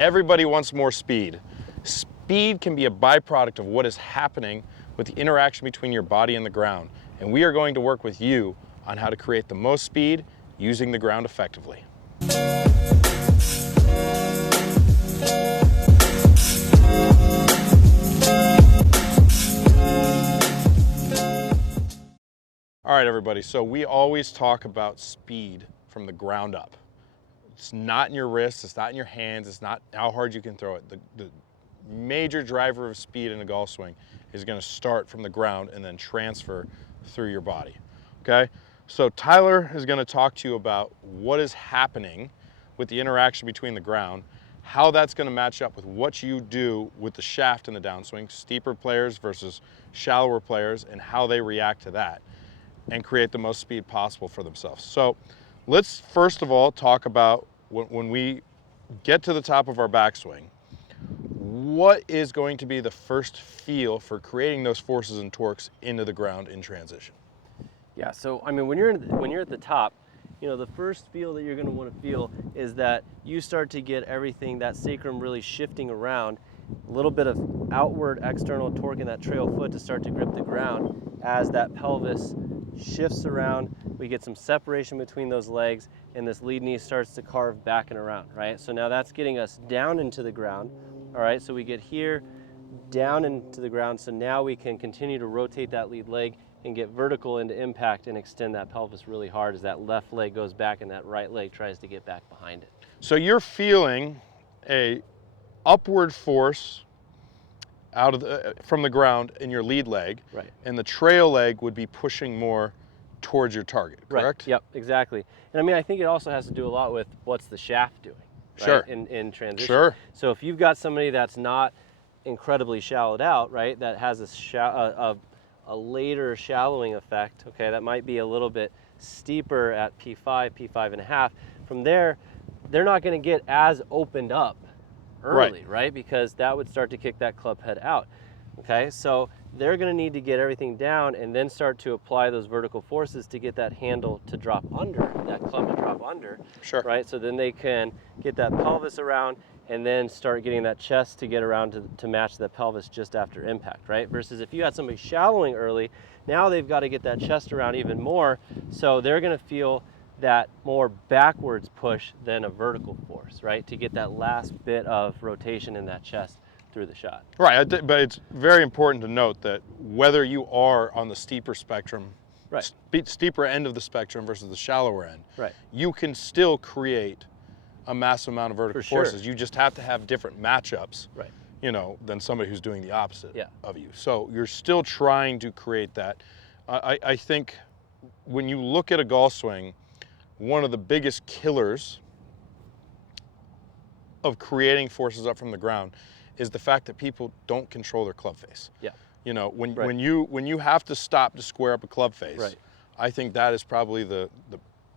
Everybody wants more speed. Speed can be a byproduct of what is happening with the interaction between your body and the ground. And we are going to work with you on how to create the most speed using the ground effectively. All right, everybody, so we always talk about speed from the ground up. It's not in your wrists, it's not in your hands, it's not how hard you can throw it. The major driver of speed in a golf swing is going to start from the ground and then transfer through your body, okay? So Tyler is going to talk to you about what is happening with the interaction between the ground, how that's going to match up with what you do with the shaft in the downswing, steeper players versus shallower players, and how they react to that and create the most speed possible for themselves. So let's first of all talk about when we get to the top of our backswing, what is going to be the first feel for creating those forces and torques into the ground in transition? Yeah, so I mean, when you're at the top, you know, the first feel that you're going to want to feel is that you start to get everything, that sacrum really shifting around, a little bit of outward external torque in that trail foot to start to grip the ground as that pelvis shifts around. We get some separation between those legs, and this lead knee starts to carve back and around, right? So now that's getting us down into the ground, all right? So we get here, down into the ground, so now we can continue to rotate that lead leg and get vertical into impact and extend that pelvis really hard as that left leg goes back and that right leg tries to get back behind it. So you're feeling a upward force out of from the ground in your lead leg, right? And the trail leg would be pushing more towards your target, correct? Right. Yep, exactly. And I mean, I think it also has to do a lot with what's the shaft doing, right? Sure. In transition. Sure. So if you've got somebody that's not incredibly shallowed out, right, that has a later shallowing effect, okay, that might be a little bit steeper at P5, P5.5. From there, they're not going to get as opened up early, right? Because that would start to kick that club head out. Okay, so they're going to need to get everything down and then start to apply those vertical forces to get that handle to drop under, that club to drop under. Sure. Right, so then they can get that pelvis around and then start getting that chest to get around to match the pelvis just after impact, right? Versus if you had somebody shallowing early, now they've got to get that chest around even more, so they're going to feel that more backwards push than a vertical force, right? To get that last bit of rotation in that chest through the shot. Right, but it's very important to note that whether you are on the steeper spectrum, right, steeper end of the spectrum versus the shallower end, right, you can still create a massive amount of vertical forces. You just have to have different matchups, right, you know, than somebody who's doing the opposite yeah, of you. So you're still trying to create that. I think when you look at a golf swing, one of the biggest killers of creating forces up from the ground is the fact that people don't control their club face. yeah. You know, when you have to stop to square up a club face, right, I think that is probably the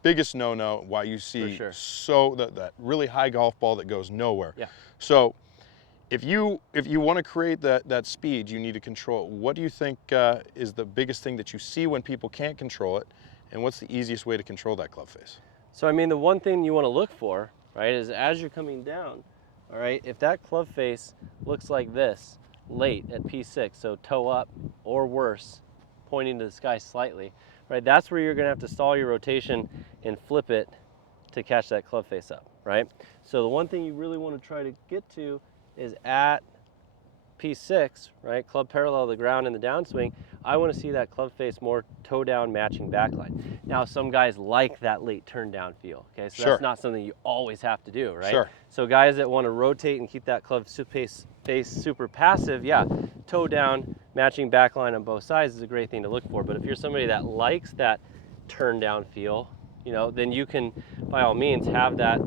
biggest no-no why you see that really high golf ball that goes nowhere. Yeah. So if you want to create that speed, you need to control it. What do you think is the biggest thing that you see when people can't control it, and what's the easiest way to control that club face? So I mean, the one thing you want to look for, right, is as you're coming down, all right, if that club face looks like this late at P6, so toe up or worse, pointing to the sky slightly, right, that's where you're going to have to stall your rotation and flip it to catch that club face up, right? So the one thing you really want to try to get to is at P6, right, club parallel to the ground in the downswing, I want to see that club face more toe down matching backline. Now some guys like that late turn down feel, okay, so that's not something you always have to do, right? Sure. So guys that want to rotate and keep that club face super passive, yeah, toe down matching backline on both sides is a great thing to look for. But if you're somebody that likes that turn down feel, you know, then you can by all means have that,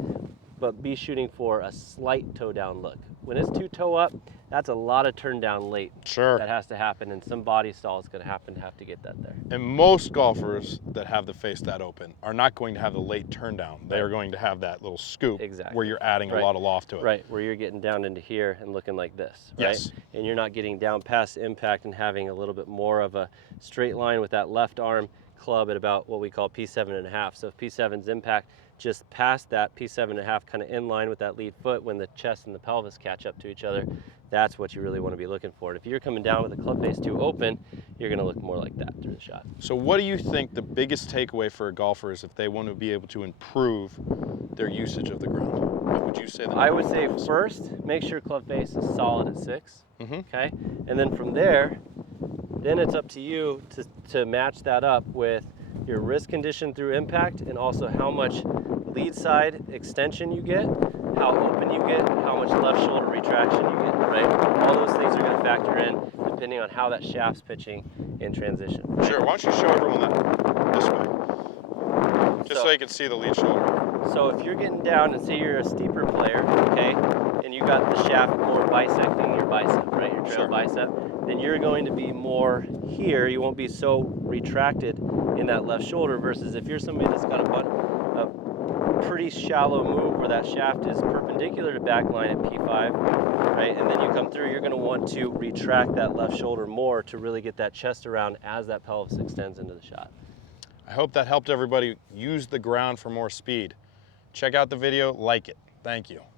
but be shooting for a slight toe down look. When it's too toe up, that's a lot of turn down late. Sure. That has to happen, and some body stall is going to have to get that there. And most golfers that have the face that open are not going to have the late turn down. They are going to have that little scoop where you're adding a lot of loft to it. Right, where you're getting down into here and looking like this, right? Yes. And you're not getting down past impact and having a little bit more of a straight line with that left arm club at about what we call P7.5. So if P7's impact, just past that P7.5, kind of in line with that lead foot when the chest and the pelvis catch up to each other. That's what you really want to be looking for. And if you're coming down with the club face too open, you're going to look more like that through the shot. So what do you think the biggest takeaway for a golfer is if they want to be able to improve their usage of the ground? What would you say? I would say first, make sure club face is solid at 6. Mm-hmm. Okay, and then from there, then it's up to you to match that up with your wrist condition through impact, and also how much lead side extension you get, how open you get, how much left shoulder retraction you get, right? All those things are going to factor in depending on how that shaft's pitching in transition. Sure, why don't you show everyone that this way? Just so you can see the lead shoulder. So if you're getting down and say you're a steeper player, okay, and you got the shaft more bisecting your bicep, right, your trail bicep, then you're going to be more here. You won't be so retracted in that left shoulder, versus if you're somebody that's got a pretty shallow move where that shaft is perpendicular to backline at P5, right, and then you come through, you're going to want to retract that left shoulder more to really get that chest around as that pelvis extends into the shot. I hope that helped everybody use the ground for more speed. Check out the video, like it. Thank you.